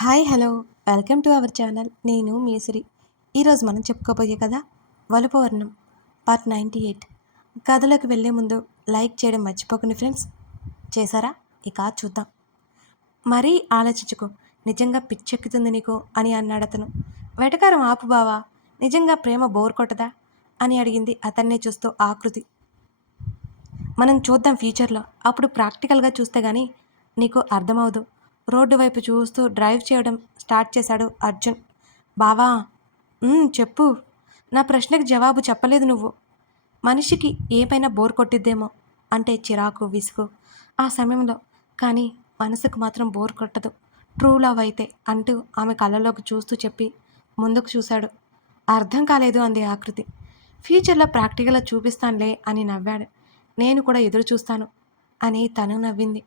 Hi hello. Welcome to our channel. నేను మీసిరి. ఈరోజు మనం చెప్పుకోబోయే కదా వలుపవర్ణం పార్ట్ నైంటీ ఎయిట్. కథలోకి వెళ్ళే ముందు లైక్ చేయడం మర్చిపోకండి ఫ్రెండ్స్. చేశారా? ఇక చూద్దాం. మరీ ఆలోచించుకో. నిజంగా పిచ్చెక్కుతుంది నీకు? అని అన్నాడు అతను. వెటకారం ఆపు బావా. నిజంగా ప్రేమ బోర్ కొట్టదా? అని అడిగింది అతన్నే చూస్తూ ఆకృతి. మనం చూద్దాం ఫ్యూచర్లో. అప్పుడు ప్రాక్టికల్గా చూస్తే కానీ నీకు అర్థమవుదు. రోడ్డు వైపు చూస్తూ డ్రైవ్ చేయడం స్టార్ట్ చేశాడు అర్జున్. బావా చెప్పు. నా ప్రశ్నకు జవాబు చెప్పలేదు నువ్వు. మనిషికి ఏమైనా బోర్ కొట్టిద్దేమో అంటే చిరాకు విసుగు ఆ సమయంలో. కానీ మనసుకు మాత్రం బోర్ కొట్టదు. ట్రూ లవ్ అయితే అంటూ ఆమె కళ్ళలోకి చూస్తూ చెప్పి ముందుకు చూశాడు. అర్థం కాలేదు అంది ఆకృతి ఫ్యూచర్లో ప్రాక్టికల్గా చూపిస్తానులే అని నవ్వాడు. నేను కూడా ఎదురు చూస్తాను అని తను నవ్వింది.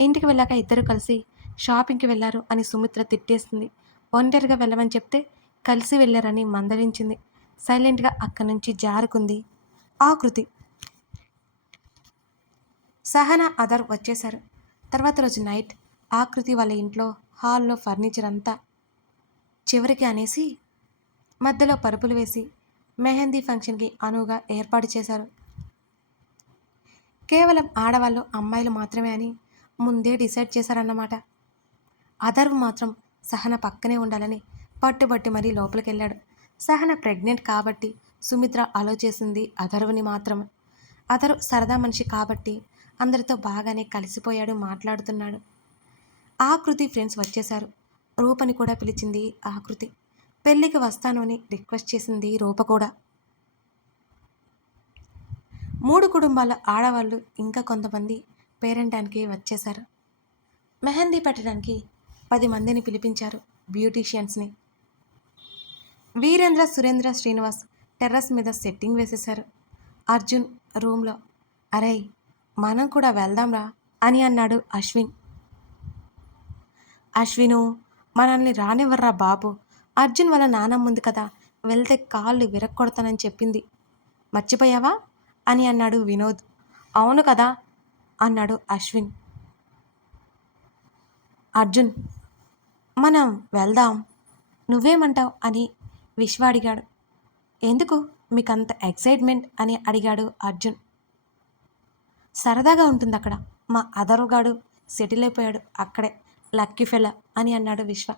ఇంటికి వెళ్ళాక ఇద్దరు కలిసి షాపింగ్కి వెళ్ళారు అని సుమిత్ర తిట్టేస్తుంది ఒంటరిగా వెళ్ళమని చెప్తే కలిసి వెళ్ళారని మందలించింది. సైలెంట్గా అక్కడి నుంచి జారుకుంది ఆకృతి సహన అదర్ వచ్చేశారు. తర్వాత రోజు నైట్ ఆకృతి వాళ్ళ ఇంట్లో హాల్లో ఫర్నిచర్ అంతా చివరికి అనేసి మధ్యలో పరుపులు వేసి మెహందీ ఫంక్షన్కి అనువుగా ఏర్పాటు చేశారు. కేవలం ఆడవాళ్ళు అమ్మాయిలు మాత్రమే అని ముందే డిసైడ్ చేశారన్నమాట. అదర్వ్ మాత్రం సహన పక్కనే ఉండాలని పట్టుబట్టి మరీ లోపలికి వెళ్ళాడు సహన ప్రెగ్నెంట్ కాబట్టి సుమిత్ర అలో చేసింది అధర్వుని మాత్రమే అధరు సరదా మనిషి కాబట్టి అందరితో బాగానే కలిసిపోయాడు మాట్లాడుతున్నాడు. ఆకృతి ఫ్రెండ్స్ వచ్చేశారు. రూపని కూడా పిలిచింది ఆకృతి పెళ్ళికి వస్తాను అని రిక్వెస్ట్ చేసింది రూప కూడా. మూడు కుటుంబాల ఆడవాళ్ళు ఇంకా కొంతమంది పేరెంటానికి వచ్చేశారు. మెహందీ పెట్టడానికి పది మందిని పిలిపించారు బ్యూటీషియన్స్ని. వీరేంద్ర సురేంద్ర శ్రీనివాస్ టెర్రస్ మీద సెట్టింగ్ వేసేశారు. అర్జున్ రూమ్లో అరే మనం కూడా వెళ్దాంరా అని అన్నాడు అశ్విన్. అశ్విను మనల్ని రానివ్వర్రా బాబు. అర్జున్ వాళ్ళ నానమ్మ ఉంది కదా వెళ్తే కాళ్ళు విరక్కొడతానని చెప్పింది. మర్చిపోయావా? అని అన్నాడు వినోద్. అవును కదా అన్నాడు అశ్విన్. అర్జున్ మనం వెళ్దాం. నువ్వేమంటావు? అని విశ్వ అడిగాడు. ఎందుకు? మీకంత ఎక్సైట్మెంట్? అని అడిగాడు అర్జున్. సరదాగా ఉంటుంది అక్కడ మా అదరుగాడు సెటిల్ అయిపోయాడు అక్కడే. లక్కీ ఫెల అని అన్నాడు విశ్వ.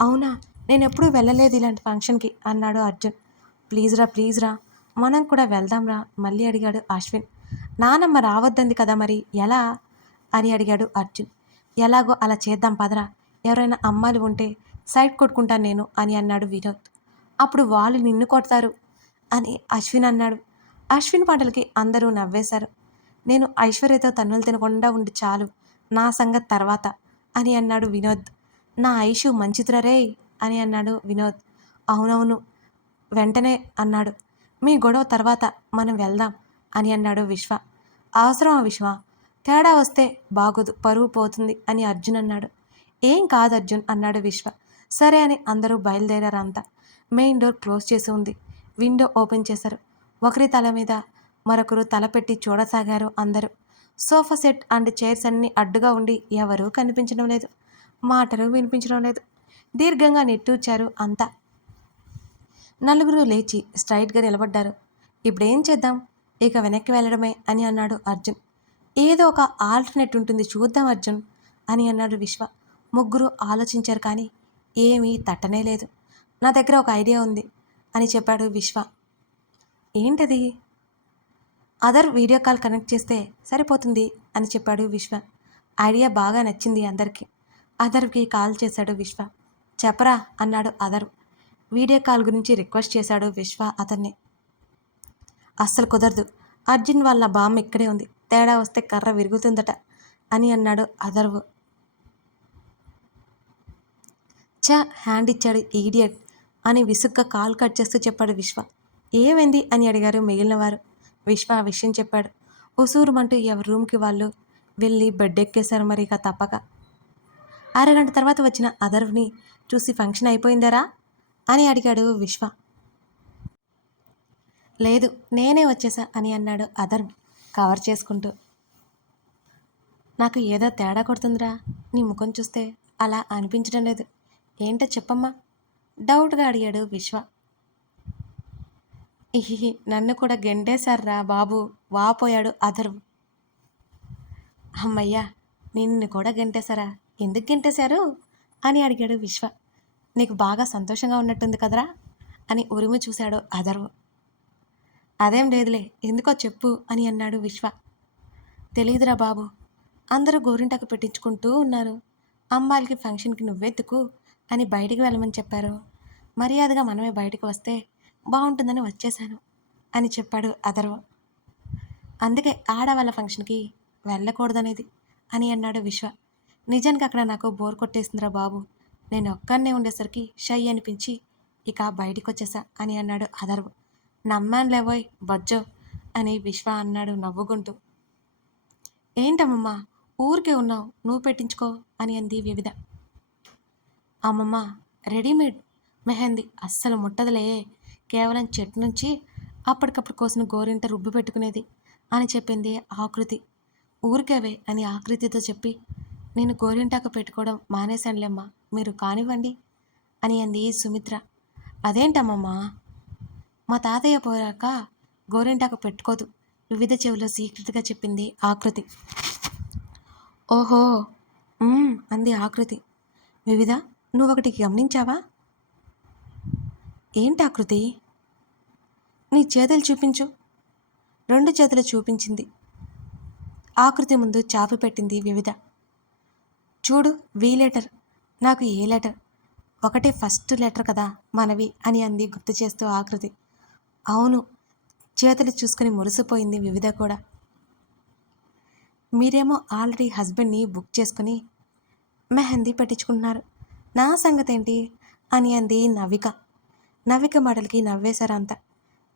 అవునా? నేను ఎప్పుడూ వెళ్ళలేదు ఇలాంటి ఫంక్షన్కి అన్నాడు అర్జున్. ప్లీజ్ రా ప్లీజ్ రా. మనం కూడా వెళ్దాం రా మళ్ళీ అడిగాడు అశ్విన్. నానమ్మ రావద్దంది కదా మరి ఎలా? అని అడిగాడు అర్జున్. ఎలాగో అలా చేద్దాం పదరా. ఎవరైనా అమ్మాయిలు ఉంటే సైడ్ కొట్టుకుంటాను నేను అని అన్నాడు వినోద్. అప్పుడు వాళ్ళు నిన్ను కొడతారు అని అశ్విన్ అన్నాడు. అశ్విన్ పాటలకి అందరూ నవ్వేశారు. నేను ఐశ్వర్యతో తన్నులు తినకుండా ఉండి చాలు నా సంగతి తర్వాత అని అన్నాడు వినోద్. నా ఐషు మంచిదిరే అని అన్నాడు వినోద్. అవునవును వెంటనే అన్నాడు. మీ గొడవ తర్వాత మనం వెళ్దాం అని అన్నాడు విశ్వ. అవసరమా విశ్వ? తేడా వస్తే బాగోదు పరువు పోతుంది అని అర్జున్ అన్నాడు. ఏం కాదు అర్జున్ అన్నాడు విశ్వ. సరే అని అందరూ బయలుదేరారు అంతా మెయిన్ డోర్ క్లోజ్ చేసి ఉంది. విండో ఓపెన్ చేశారు. ఒకరి తల మీద మరొకరు తల పెట్టి చూడసాగారు అందరూ. సోఫా సెట్ అండ్ చైర్స్ అన్నీ అడ్డుగా ఉండి ఎవరూ కనిపించడం లేదు. మాటలు వినిపించడం లేదు. దీర్ఘంగా నెట్టూర్చారు అంతా. నలుగురు లేచి స్ట్రైట్గా నిలబడ్డారు. ఇప్పుడేం చేద్దాం? ఇక వెనక్కి వెళ్ళడమే అని అన్నాడు అర్జున్. ఏదో ఒక ఆల్టర్నేట్ ఉంటుంది చూద్దాం అర్జున్ అని అన్నాడు విశ్వ. ముగ్గురు ఆలోచించారు కానీ ఏమీ తట్టనే లేదు. నా దగ్గర ఒక ఐడియా ఉంది అని చెప్పాడు విశ్వ. ఏంటది? అదర్ వీడియో కాల్ కనెక్ట్ చేస్తే సరిపోతుంది అని చెప్పాడు విశ్వ. ఐడియా బాగా నచ్చింది అందరికీ. అదర్కి కాల్ చేశాడు విశ్వ. చెప్పరా అన్నాడు అదర్. వీడియో కాల్ గురించి రిక్వెస్ట్ చేశాడు విశ్వ అతన్ని. అస్సలు కుదరదు. అర్జున్ వాళ్ళ బామ్మ ఇక్కడే ఉంది. తేడా వస్తే కర్ర విరుగుతుందట అని అన్నాడు అదర్వు చ హ్యాండ్ ఇచ్చాడు ఈడియట్ అని విసుగ్గా కాల్ కట్ చేస్తూ చెప్పాడు విశ్వ. ఏమైంది అని అడిగారు మిగిలిన వారు. విశ్వ ఆ విషయం చెప్పాడు. ఉసూరుమంటూ ఎవరి రూమ్కి వాళ్ళు వెళ్ళి బెడ్ ఎక్కేశారు మరి ఇక తప్పక. అరగంట తర్వాత వచ్చిన అదర్వ్ని చూసి ఫంక్షన్ అయిపోయిందరా అని అడిగాడు విశ్వ. లేదు నేనే వచ్చేసా అని అన్నాడు అదర్వ్ కవర్ చేసుకుంటూ. నాకు ఏదో తేడా కొడుతుందిరా నీ ముఖం చూస్తే అలా అనిపించడం లేదు. ఏంటో చెప్పమ్మా. డౌట్గా అడిగాడు విశ్వ. ఇహిహి నన్ను కూడా గెంటేశారా బాబు. వాపోయాడు అధర్వ్. అమ్మయ్యా నిన్ను కూడా గెంటేశారా? ఎందుకు గెంటేశారు? అని అడిగాడు విశ్వ. నీకు బాగా సంతోషంగా ఉన్నట్టుంది కదరా? అని ఉరిమి చూశాడు అధర్వ్. అదేం లేదులే ఎందుకో చెప్పు అని అన్నాడు విశ్వ. తెలియదురా బాబు అందరూ గోరింటాకు పెట్టించుకుంటూ ఉన్నారు. అమ్మాయిలకి ఫంక్షన్కి నువ్వెత్తుకు అని బయటికి వెళ్ళమని చెప్పారు. మర్యాదగా మనమే బయటికి వస్తే బాగుంటుందని వచ్చేశాను అని చెప్పాడు అధర్వ అందుకే ఆడవాళ్ళ ఫంక్షన్కి వెళ్ళకూడదనేది అని అన్నాడు విశ్వ. నిజానికి అక్కడ నాకు బోర్ కొట్టేసిందిరా బాబు. నేను ఒక్కనే ఉండేసరికి షై అనిపించి ఇక బయటికి వచ్చేసా అని అన్నాడు అదర్వ్ నమ్మానులేవోయ్ బజ్జో అని విశ్వ అన్నాడు నవ్వుకుంటూ. ఏంటమ్మమ్మా ఊరికే ఉన్నావు నువ్వు పెట్టించుకో అని అంది వివిధ. అమ్మమ్మ రెడీమేడ్ మెహందీ అస్సలు ముట్టదులే. కేవలం చెట్టు నుంచి అప్పటికప్పుడు కోసిన గోరింట రుబ్బు పెట్టుకునేది అని చెప్పింది ఆకృతి. ఊరికేవే అని ఆకృతితో చెప్పి నేను గోరింటాకు పెట్టుకోవడం మానేశానులేమ్మా మీరు కానివ్వండి అని అంది సుమిత్ర. అదేంటమ్మమ్మా మా తాతయ్య పోయాక గోరింటాకు పెట్టుకోదు వివిధ చెవిలో సీక్రెట్గా చెప్పింది ఆకృతి. ఓహో అంది ఆకృతి. వివిధ? నువ్వు ఒకటి గమనించావా? ఏంటి ఆకృతి నీ చేతులు చూపించు. రెండు చేతులు చూపించింది. ఆకృతి ముందు చాపి పెట్టింది వివిధ. చూడు వి లెటర్. నాకు ఏ లెటర్? ఒకటే ఫస్ట్ లెటర్ కదా మనవి అని అంది గుర్తు చేస్తూ ఆకృతి అవును చేతులు చూసుకుని మురిసిపోయింది వివిధ కూడా. మీరేమో ఆల్రెడీ హస్బెండ్ని బుక్ చేసుకుని మెహందీ పెట్టించుకుంటున్నారు. నా సంగతేంటి? అని అంది నవిక నవిక మాటలకి నవ్వేశారంతా.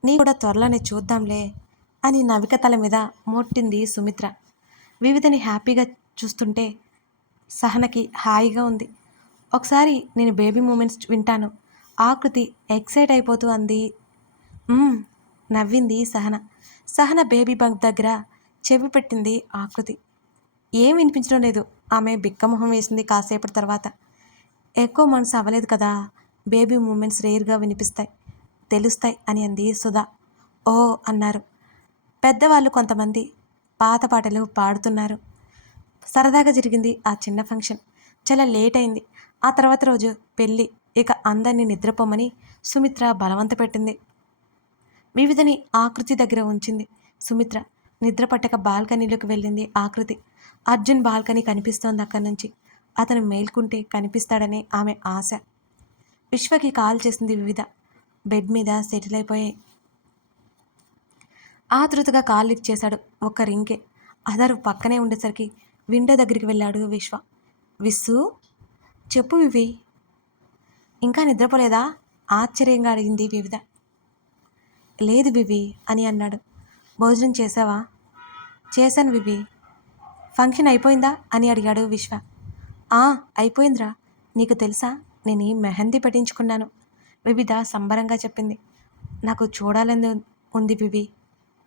నీ కూడా త్వరలోనే చూద్దాంలే అని నవిక తల మీద మొట్టింది సుమిత్ర. వివిధని హ్యాపీగా చూస్తుంటే సహనకి హాయిగా ఉంది. ఒకసారి నేను బేబీ మూమెంట్స్ వింటాను. ఆకృతి ఎక్సైట్ అయిపోతూ అంది. నవ్వింది సహన. సహన బేబీ బంక్ దగ్గర చెవి పెట్టింది ఆకృతి ఏం వినిపించడం లేదు. ఆమె బిక్కమొహం వేసింది కాసేపటి తర్వాత. ఎక్కువ మనసు అవ్వలేదు కదా. బేబీ మూమెంట్స్ రేర్గా వినిపిస్తాయి తెలుస్తాయి అని అంది సుధా. ఓ అన్నారు. పెద్దవాళ్ళు కొంతమంది పాత పాటలు పాడుతున్నారు. సరదాగా జరిగింది ఆ చిన్న ఫంక్షన్. చాలా లేట్ అయింది. ఆ తర్వాత రోజు పెళ్ళి. ఇక అందరినీ నిద్రపోమని సుమిత్ర బలవంత పెట్టింది. వివిధని ఆకృతి దగ్గర ఉంచింది సుమిత్ర. నిద్ర పట్టక బాల్కనీలోకి వెళ్ళింది ఆకృతి. అర్జున్ బాల్కనీ కనిపిస్తోంది అక్కడి నుంచి. అతను మేల్కుంటే కనిపిస్తాడనే ఆమె ఆశ. విశ్వకి కాల్ చేసింది వివిధ. బెడ్ మీద సెటిల్ అయిపోయాయి. ఆతృతగా కాల్ లిఫ్ట్ చేశాడు ఒక్క రింకే అదరు పక్కనే ఉండేసరికి విండో దగ్గరికి వెళ్ళాడు విశ్వ. విస్సు చెప్పు వివి. ఇంకా నిద్రపోలేదా? ఆశ్చర్యంగా అడిగింది వివిధ. లేదు వివి అని అన్నాడు. భోజనం చేసావా? చేశాను వివి. ఫంక్షన్ అయిపోయిందా? అని అడిగాడు విశ్వ. ఆ అయిపోయిందిరా. నీకు తెలుసా? నేను ఈ మెహందీ పట్టించుకున్నాను. వివిధ సంబరంగా చెప్పింది. నాకు చూడాలని ఉంది వివి.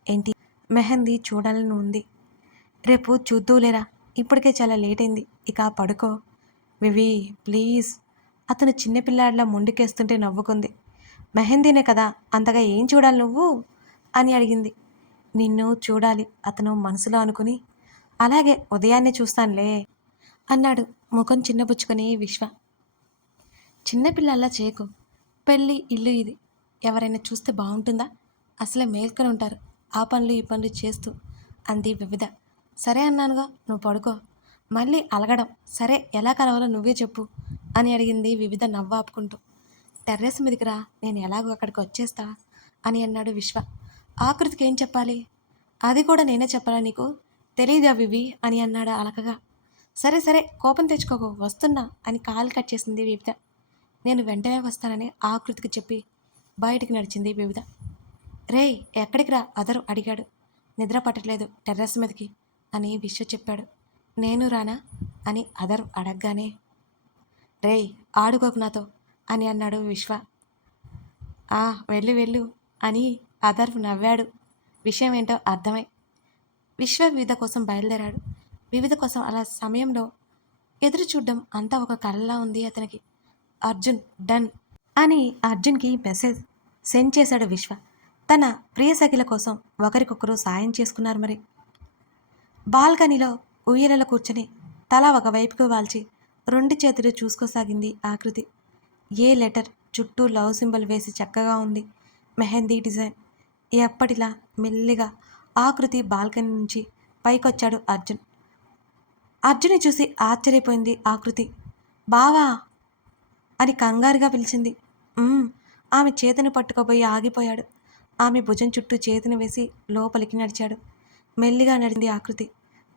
ఏంటి? మెహందీ చూడాలని ఉంది. రేపు చూద్దూలేరా ఇప్పటికే చాలా లేట్ అయింది ఇక పడుకో. వివి ప్లీజ్. అతను చిన్నపిల్లాడిలా మొండికేస్తుంటే నవ్వుకుంది. మెహందీనే కదా? అంతగా ఏం చూడాలి నువ్వు? అని అడిగింది. నిన్ను చూడాలి అతను మనసులో అనుకుని. అలాగే ఉదయాన్నే చూస్తానులే అన్నాడు. ముఖం చిన్నపుచ్చుకొని విశ్వ. చిన్నపిల్లల్లా చేయకు. పెళ్ళి ఇల్లు ఇది. ఎవరైనా చూస్తే బాగుంటుందా? అసలే మేల్కొని ఉంటారు. ఆ పనులు ఈ పనులు చేస్తూ అంది వివిధ. సరే అన్నానుగా నువ్వు పడుకో. మళ్ళీ అలగడం. సరే ఎలా కలవాలో నువ్వే చెప్పు అని అడిగింది వివిధ నవ్వు ఆపుకుంటూ. టెర్రస్ మీదకి రా నేను ఎలాగో అక్కడికి వచ్చేస్తా అని అన్నాడు విశ్వ. ఆకృతికి ఏం చెప్పాలి? అది కూడా నేనే చెప్పాలా నీకు? తెలియదా వివి అని అన్నాడు అలకగా. సరే సరే కోపం తెచ్చుకోకు వస్తున్నా అని కాలు కట్ చేసింది వివిధ. నేను వెంటనే వస్తానని ఆకృతికి చెప్పి బయటికి నడిచింది వివిధ. రేయ్ ఎక్కడికి రా? అదరు అడిగాడు. నిద్ర పట్టట్లేదు టెర్రస్ మీదకి అని విశ్వ చెప్పాడు. నేను రానా? అని అదరు అడగగానే. రేయ్ ఆడుకోకు నాతో అని అన్నాడు విశ్వ. ఆ వెళ్ళు వెళ్ళు అని అదర్ నవ్వాడు. విషయం ఏంటో అర్థమై విశ్వ వివిధ కోసం బయలుదేరాడు. వివిధ కోసం అలా సమయంలో ఎదురు చూడడం అంతా ఒక కలలా ఉంది అతనికి. అర్జున్ డన్ అని అర్జున్కి మెసేజ్ సెండ్ చేశాడు విశ్వ. తన ప్రియ సఖిల కోసం ఒకరికొకరు సాయం చేసుకున్నారు మరి. బాల్కనీలో ఉయ్యలలో కూర్చొని తల ఒకవైపుకు వాల్చి రెండు చేతులు చూసుకోసాగింది ఆకృతి ఏ లెటర్? చుట్టూ లవ్ సింబల్ వేసి చక్కగా ఉంది. మెహందీ డిజైన్. ఎప్పటిలా మెల్లిగా ఆకృతి బాల్కనీ నుంచి పైకొచ్చాడు అర్జున్. అర్జున్ని చూసి ఆశ్చర్యపోయింది ఆకృతి బావా అని కంగారుగా పిలిచింది. ఆమె చేతిని పట్టుకోబోయి ఆగిపోయాడు. ఆమె భుజం చుట్టూ చేతిని వేసి లోపలికి నడిచాడు. మెల్లిగా నడింది ఆకృతి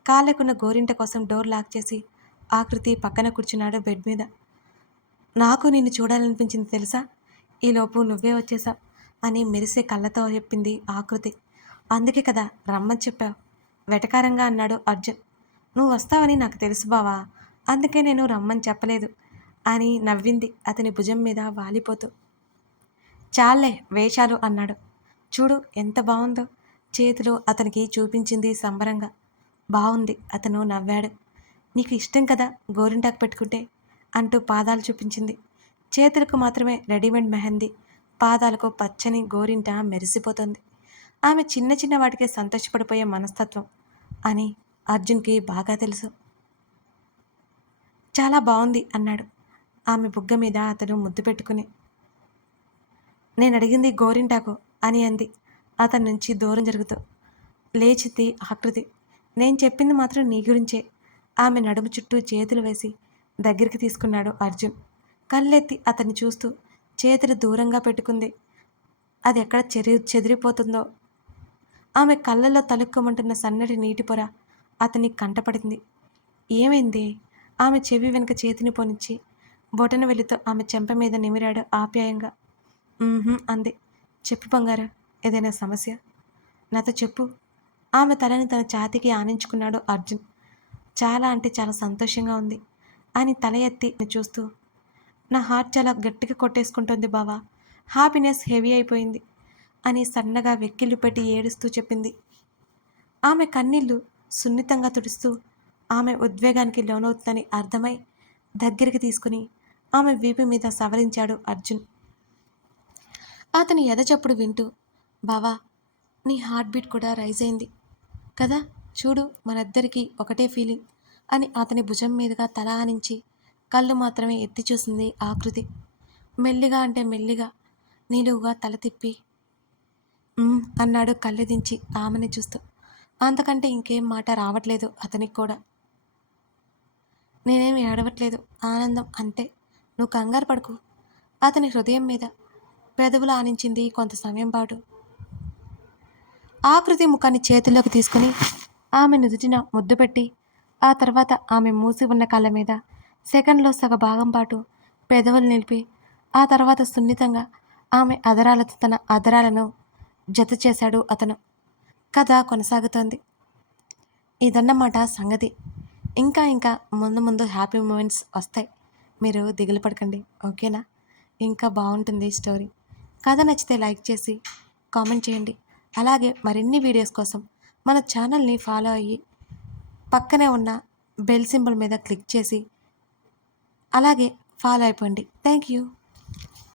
కాళ్ళకున్న గోరింట కోసం డోర్ లాక్ చేసి ఆకృతి పక్కన కూర్చున్నాడు బెడ్ మీద. నాకు నిన్ను చూడాలనిపించింది తెలుసా? ఈలోపు నువ్వే వచ్చేసావు అని మెరిసే కళ్ళతో చెప్పింది ఆకృతి అందుకే కదా రమ్మని చెప్పావు. వెటకారంగా అన్నాడు అర్జున్. నువ్వు వస్తావని నాకు తెలుసు బావా. అందుకే నేను రమ్మని చెప్పలేదు అని నవ్వింది అతని భుజం మీద వాలిపోతూ. చాలే వేషాలు అన్నాడు. చూడు ఎంత బాగుందో చేతిలో అతనికి చూపించింది సంబరంగా. బాగుంది అతను నవ్వాడు. నీకు ఇష్టం కదా గోరింటాకు పెట్టుకుంటే అంటూ పాదాలు చూపించింది. చేతులకు మాత్రమే రెడీమేడ్ మెహందీ పాదాలకు పచ్చని గోరింట మెరిసిపోతుంది. ఆమె చిన్న చిన్న వాటికే సంతోషపడిపోయే మనస్తత్వం అని అర్జున్కి బాగా తెలుసు. చాలా బాగుంది అన్నాడు. ఆమె బుగ్గ మీద అతను ముద్దు పెట్టుకుని. నేను అడిగింది గోరింటాకు అని అంది. అతని నుంచి దూరం జరుగుతూ. లేచిద్ది ఆకృతి. నేను చెప్పింది మాత్రం నీ గురించే. ఆమె నడుము చుట్టూ చేతులు వేసి దగ్గరికి తీసుకున్నాడు అర్జున్. కళ్ళెత్తి అతన్ని చూస్తూ చేతులు దూరంగా పెట్టుకుంది. అది ఎక్కడ చెరి చెదిరిపోతుందో. ఆమె కళ్ళల్లో తలుక్కోమంటున్న సన్నటి నీటి పొర అతని కంటపడింది ఏమైంది? ఆమె చెవి వెనుక చేతిని పోనిచ్చి బొటన వెలితో ఆమె చెంప మీద నిమిరాడు ఆప్యాయంగా. అంది. చెప్పు బంగారం ఏదైనా సమస్య? నాతో చెప్పు. ఆమె తలని తన ఛాతీకి ఆనించుకున్నాడు అర్జున్. చాలా అంటే చాలా సంతోషంగా ఉంది. అని తల ఎత్తి చూస్తూ నా హార్ట్ చాలా గట్టిగా కొట్టేసుకుంటుంది బావా. హ్యాపీనెస్ హెవీ అయిపోయింది అని సన్నగా వెక్కిళ్ళు పెట్టి ఏడుస్తూ చెప్పింది. ఆమె కన్నీళ్ళు సున్నితంగా తుడుస్తూ ఆమె ఉద్వేగానికి లోనవుతుందని అర్థమై దగ్గరికి తీసుకుని ఆమె వీపు మీద సవరించాడు అర్జున్. అతని ఎదచప్పుడు వింటూ బావా నీ హార్ట్ బీట్ కూడా రైజ్ అయింది. కదా? చూడు మనిద్దరికీ ఒకటే ఫీలింగ్ అని అతని భుజం మీదుగా తల ఆనించి కళ్ళు మాత్రమే ఎత్తి చూసింది ఆకృతి మెల్లిగా అంటే మెల్లిగా నిలువుగా తల తిప్పి అన్నాడు కళ్ళు దించి ఆమెని చూస్తూ. అంతకంటే ఇంకేం మాట రావట్లేదు అతనికి కూడా. నేనేమి ఏడవట్లేదు. ఆనందం అంతే నువ్వు కంగారు పడుకు. అతని హృదయం మీద పెదవులు ఆనించింది కొంత సమయం పాటు. ఆకృతి ముఖాన్ని చేతుల్లోకి తీసుకుని ఆమె నుదుటిన ముద్దు పెట్టి ఆ తర్వాత ఆమె మూసి ఉన్న కళ్ళ మీద సెకండ్లో సగ భాగం పాటు పెదవులు నిలిపి ఆ తర్వాత సున్నితంగా ఆమె అదరాలతో తన అదరాలను జత చేశాడు అతను. కథ కొనసాగుతోంది. ఇదన్నమాట సంగతి. ఇంకా ఇంకా ముందు ముందు హ్యాపీ మూమెంట్స్ వస్తాయి. మీరు దిగులు పడకండి ఓకేనా? ఇంకా బాగుంటుంది స్టోరీ. కథ నచ్చితే లైక్ చేసి కామెంట్ చేయండి. అలాగే మరిన్ని వీడియోస్ కోసం మన ఛానల్ని ఫాలో అయ్యి పక్కనే ఉన్న బెల్ సింబల్ మీద క్లిక్ చేసి అలాగే ఫాలో అయిపోండి. Thank you.